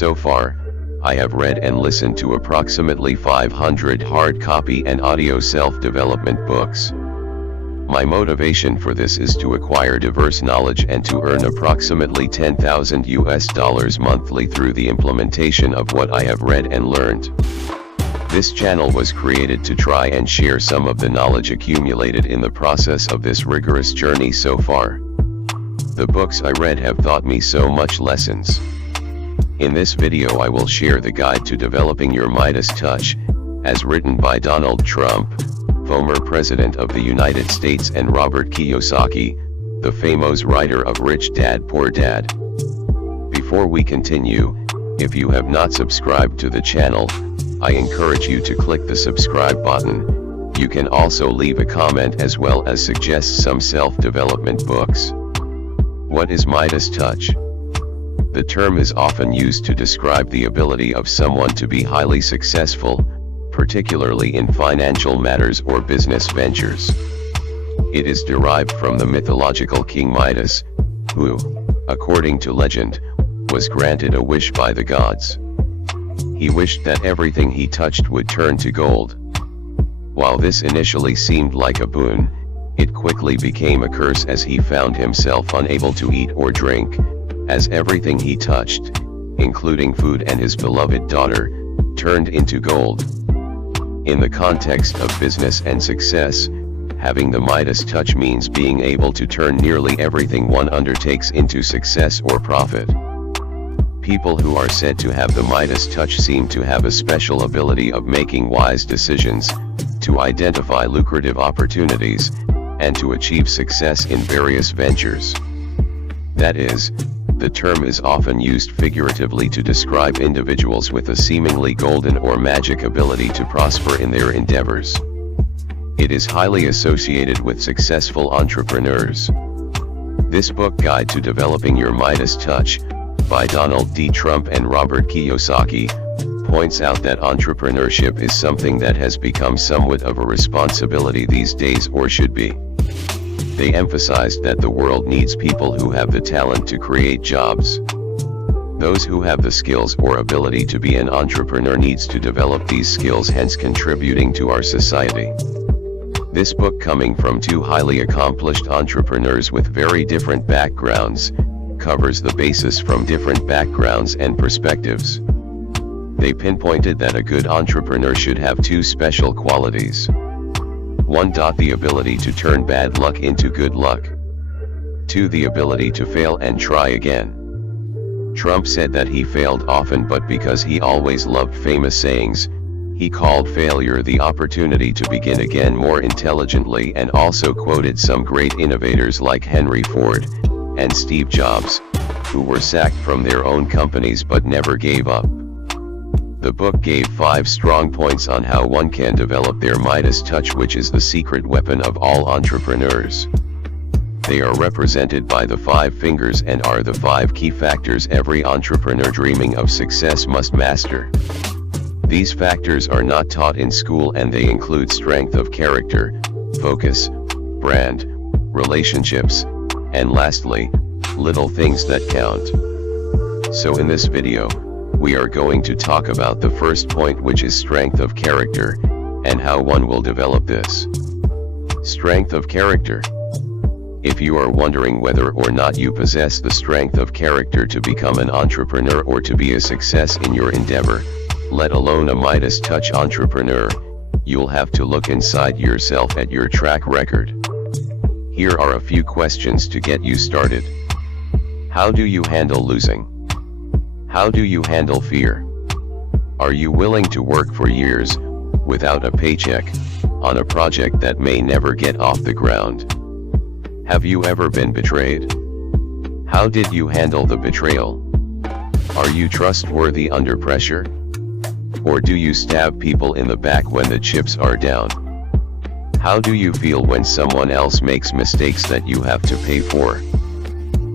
So far, I have read and listened to approximately 500 hard copy and audio self-development books. My motivation for this is to acquire diverse knowledge and to earn approximately $10,000 monthly through the implementation of what I have read and learned. This channel was created to try and share some of the knowledge accumulated in the process of this rigorous journey so far. The books I read have taught me so much lessons. In this video I will share the guide to developing your Midas touch, as written by Donald Trump, former President of the United States, and Robert Kiyosaki, the famous writer of Rich Dad Poor Dad. Before we continue, if you have not subscribed to the channel, I encourage you to click the subscribe button. You can also leave a comment as well as suggest some self-development books. What is Midas touch? The term is often used to describe the ability of someone to be highly successful, particularly in financial matters or business ventures. It is derived from the mythological King Midas, who, according to legend, was granted a wish by the gods. He wished that everything he touched would turn to gold. While this initially seemed like a boon, it quickly became a curse as he found himself unable to eat or drink, as everything he touched, including food and his beloved daughter, turned into gold. In the context of business and success, having the Midas touch means being able to turn nearly everything one undertakes into success or profit. People who are said to have the Midas touch seem to have a special ability of making wise decisions, to identify lucrative opportunities, and to achieve success in various ventures. That is, the term is often used figuratively to describe individuals with a seemingly golden or magic ability to prosper in their endeavors. It is highly associated with successful entrepreneurs. This book, Guide to Developing Your Midas Touch, by Donald D. Trump and Robert Kiyosaki, points out that entrepreneurship is something that has become somewhat of a responsibility these days, or should be. They emphasized that the world needs people who have the talent to create jobs. Those who have the skills or ability to be an entrepreneur needs to develop these skills, hence contributing to our society. This book, coming from two highly accomplished entrepreneurs with very different backgrounds, covers the basis from different backgrounds and perspectives. They pinpointed that a good entrepreneur should have two special qualities. 1. The ability to turn bad luck into good luck. 2. The ability to fail and try again. Trump said that he failed often, but because he always loved famous sayings, he called failure the opportunity to begin again more intelligently, and also quoted some great innovators like Henry Ford and Steve Jobs, who were sacked from their own companies but never gave up. The book gave 5 strong points on how one can develop their Midas touch, which is the secret weapon of all entrepreneurs. They are represented by the 5 fingers and are the 5 key factors every entrepreneur dreaming of success must master. These factors are not taught in school, and they include strength of character, focus, brand, relationships, and lastly, little things that count. So in this video, we are going to talk about the first point, which is strength of character, and how one will develop this. Strength of character. If you are wondering whether or not you possess the strength of character to become an entrepreneur or to be a success in your endeavor, let alone a Midas touch entrepreneur, you'll have to look inside yourself at your track record. Here are a few questions to get you started. How do you handle losing? How do you handle fear? Are you willing to work for years, without a paycheck, on a project that may never get off the ground? Have you ever been betrayed? How did you handle the betrayal? Are you trustworthy under pressure? Or do you stab people in the back when the chips are down? How do you feel when someone else makes mistakes that you have to pay for?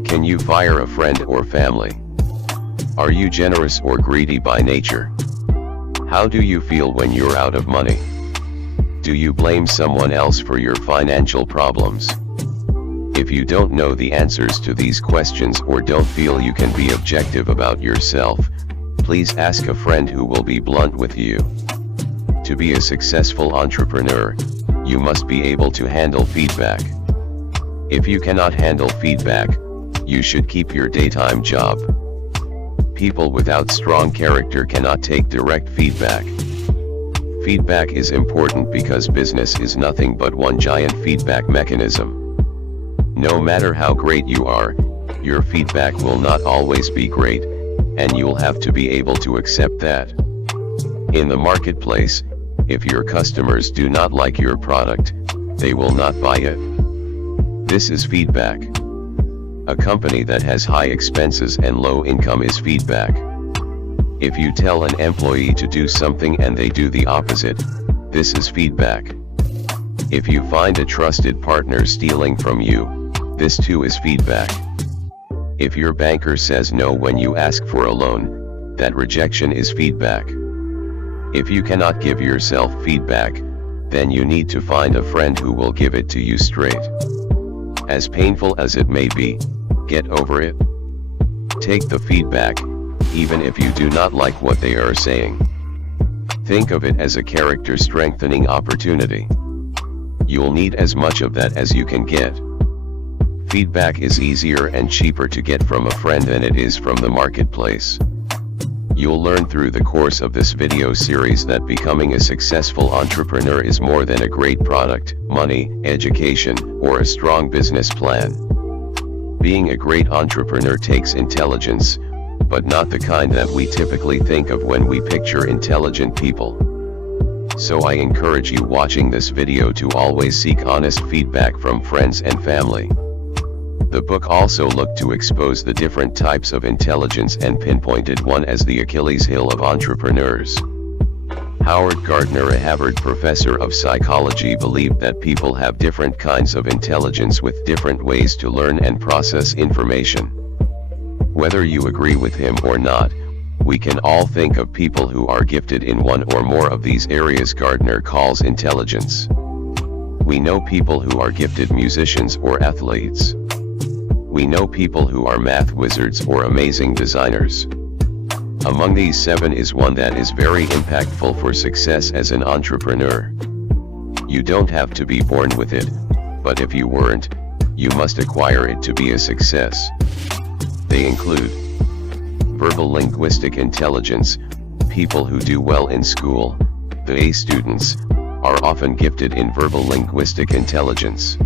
Can you fire a friend or family? Are you generous or greedy by nature? How do you feel when you're out of money? Do you blame someone else for your financial problems? If you don't know the answers to these questions or don't feel you can be objective about yourself, Please ask a friend who will be blunt with you. To be a successful entrepreneur, you must be able to handle feedback. If you cannot handle feedback, you should keep your daytime job. People without strong character cannot take direct feedback. Feedback is important because business is nothing but one giant feedback mechanism. No matter how great you are, your feedback will not always be great, and you'll have to be able to accept that. In the marketplace, if your customers do not like your product, they will not buy it. This is feedback. A company that has high expenses and low income is feedback. If you tell an employee to do something and they do the opposite, this is feedback. If you find a trusted partner stealing from you, this too is feedback. If your banker says no when you ask for a loan, that rejection is feedback. If you cannot give yourself feedback, then you need to find a friend who will give it to you straight. As painful as it may be, get over it. Take the feedback, even if you do not like what they are saying. Think of it as a character strengthening opportunity. You'll need as much of that as you can get. Feedback is easier and cheaper to get from a friend than it is from the marketplace. You'll learn through the course of this video series that becoming a successful entrepreneur is more than a great product, money, education, or a strong business plan. Being a great entrepreneur takes intelligence, but not the kind that we typically think of when we picture intelligent people. So I encourage you watching this video to always seek honest feedback from friends and family. The book also looked to expose the different types of intelligence and pinpointed one as the Achilles heel of entrepreneurs. Howard Gardner, a Harvard professor of psychology, believed that people have different kinds of intelligence with different ways to learn and process information. Whether you agree with him or not, we can all think of people who are gifted in one or more of these areas Gardner calls intelligence. We know people who are gifted musicians or athletes. We know people who are math wizards or amazing designers. Among these 7 is one that is very impactful for success as an entrepreneur. You don't have to be born with it, but if you weren't, you must acquire it to be a success. They include verbal linguistic intelligence. People who do well in school, the A students, are often gifted in verbal linguistic intelligence.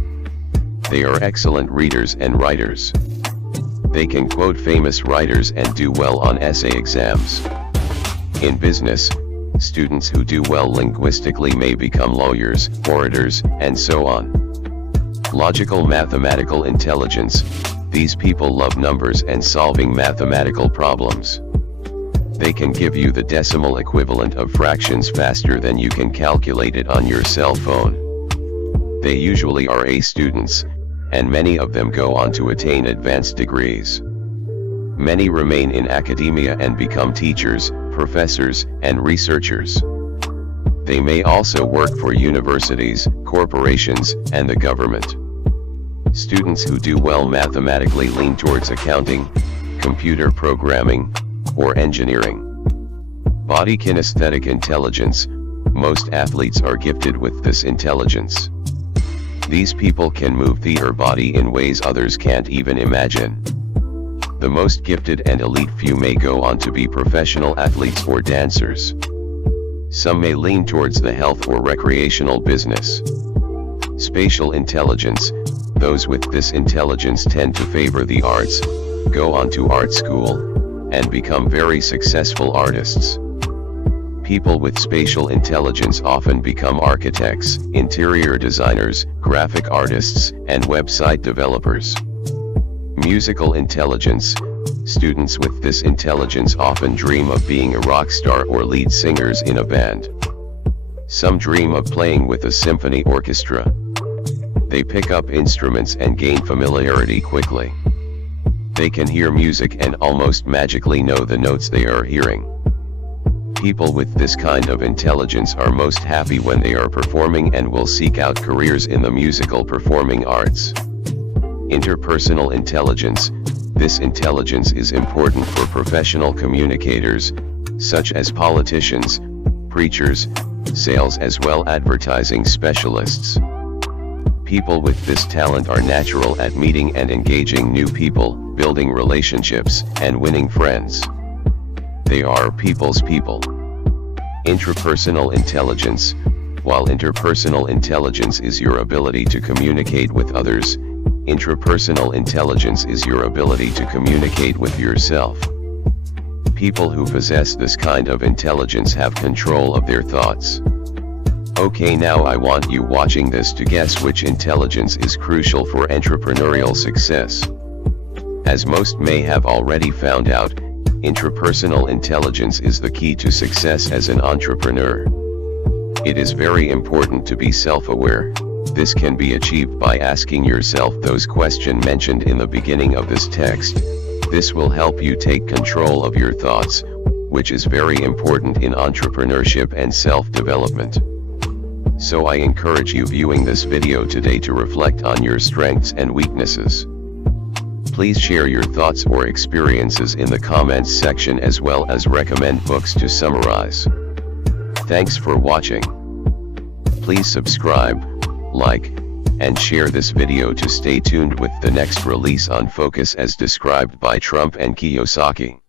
They are excellent readers and writers. They can quote famous writers and do well on essay exams. In business, students who do well linguistically may become lawyers, orators, and so on. Logical mathematical intelligence. These people love numbers and solving mathematical problems. They can give you the decimal equivalent of fractions faster than you can calculate it on your cell phone. They usually are A students, and many of them go on to attain advanced degrees. Many remain in academia and become teachers, professors, and researchers. They may also work for universities, corporations, and the government. Students who do well mathematically lean towards accounting, computer programming, or engineering. Body kinesthetic intelligence. Most athletes are gifted with this intelligence. These people can move their body in ways others can't even imagine. The most gifted and elite few may go on to be professional athletes or dancers. Some may lean towards the health or recreational business. Spatial intelligence. Those with this intelligence tend to favor the arts, go on to art school, and become very successful artists. People with spatial intelligence often become architects, interior designers, graphic artists, and website developers. Musical intelligence. Students with this intelligence often dream of being a rock star or lead singers in a band. Some dream of playing with a symphony orchestra. They pick up instruments and gain familiarity quickly. They can hear music and almost magically know the notes they are hearing. People with this kind of intelligence are most happy when they are performing and will seek out careers in the musical performing arts. Interpersonal intelligence. This intelligence is important for professional communicators, such as politicians, preachers, sales as well advertising specialists. People with this talent are natural at meeting and engaging new people, building relationships, and winning friends. They are people's people. Intrapersonal intelligence. While interpersonal intelligence is your ability to communicate with others, intrapersonal intelligence is your ability to communicate with yourself. People who possess this kind of intelligence have control of their thoughts. Okay, now I want you watching this to guess which intelligence is crucial for entrepreneurial success. As most may have already found out, intrapersonal intelligence is the key to success as an entrepreneur. It is very important to be self-aware. This can be achieved by asking yourself those questions mentioned in the beginning of this text. This will help you take control of your thoughts, which is very important in entrepreneurship and self-development. So I encourage you viewing this video today to reflect on your strengths and weaknesses. Please share your thoughts or experiences in the comments section as well as recommend books to summarize. Thanks for watching. Please subscribe, like, and share this video to stay tuned with the next release on Focus as described by Trump and Kiyosaki.